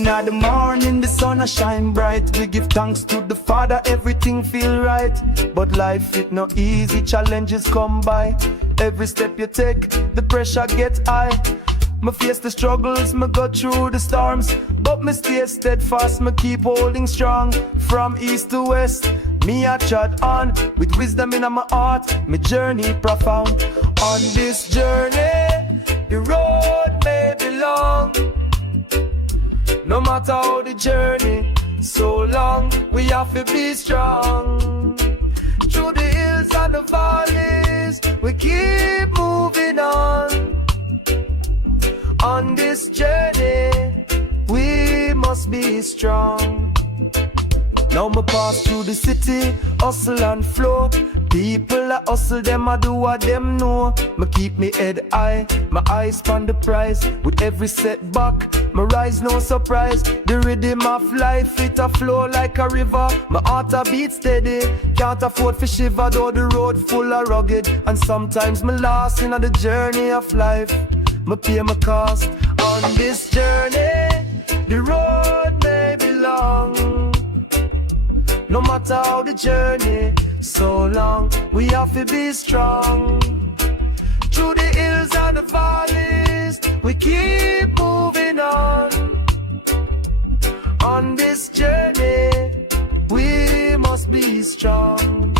In the morning the sun a shine bright. We give thanks to the Father, everything feel right. But life it no easy, challenges come by. Every step you take, the pressure get high. Me face the struggles, me go through the storms, but me stay steadfast, me keep holding strong. From east to west, me a trot on, with wisdom in my heart, my journey profound. On this journey, the road may be long. No matter how the journey, so long, we have to be strong. Through the hills and the valleys, we keep moving on. On this journey, we must be strong. Now me pass through the city, hustle and flow. People a hustle, them a do what them know. Me keep me head high, my eyes on the prize. With every setback, me rise no surprise. The rhythm of life, it a flow like a river. My heart a beat steady, can't afford to shiver. Though the road full of rugged, and sometimes me lost in the journey of life. Me pay my cost on this journey. The road may be long. No matter how the journey, so long, we have to be strong. Through the hills and the valleys, we keep moving on. On this journey, we must be strong.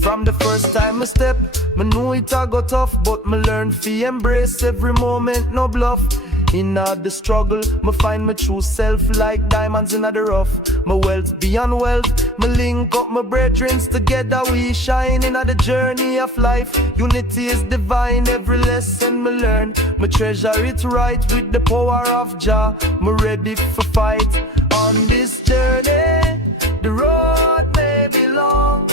From the first time I step, me know it a go tough, but me learn fi embrace every moment, no bluff. In the struggle, me find my true self like diamonds in the rough. My wealth beyond wealth, me link up my brethren together. We shine in the journey of life. Unity is divine, every lesson me learn. Me treasure it right with the power of Jah. Me ready for fight on this journey. The road may be long.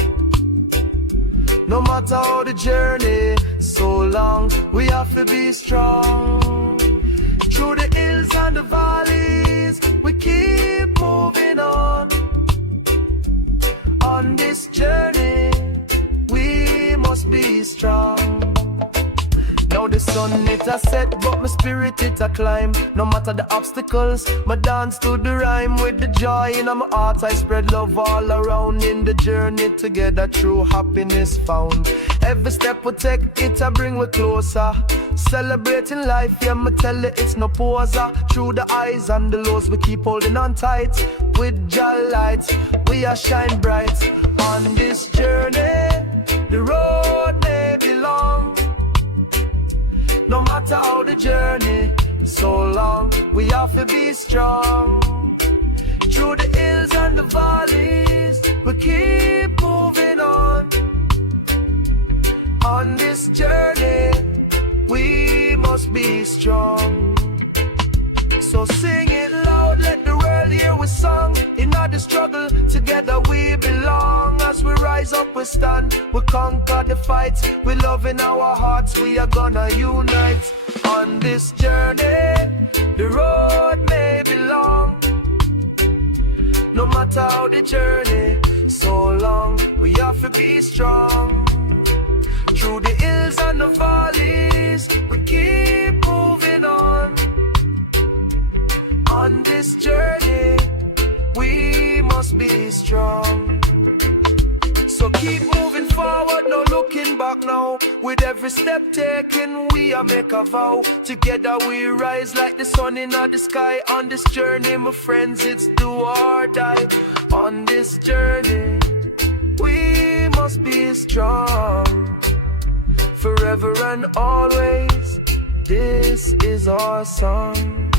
No matter how the journey, so long, we have to be strong. Through the hills and the valleys, we keep moving on. On this journey, we must be strong. Now the sun it a set, but my spirit it a climb. No matter the obstacles, my dance to the rhyme. With the joy in my heart, I spread love all around. In the journey together, true happiness found. Every step we take, it a bring we closer. Celebrating life, yeah, me tell you it's no poser. Through the highs and the lows, we keep holding on tight. With Jah light, we are shine bright. On this journey, the road may be long. No matter how the journey, so long, we have to be strong. Through the hills and the valleys, we keep moving on. On this journey, we must be strong. So sing it loud, let the world hear we song. In all the struggle, together we belong. As we rise up, we stand, we conquer the fight. We love in our hearts, we are gonna unite. On this journey, the road may be long. No matter how the journey, so long, we have to be strong. Through the hills and the valleys, we keep moving on. On this journey, we must be strong. So keep moving forward, no looking back now. With every step taken, we are make a vow. Together we rise like the sun in the sky. On this journey, my friends, it's do or die. On this journey, we must be strong. Forever and always, this is our song.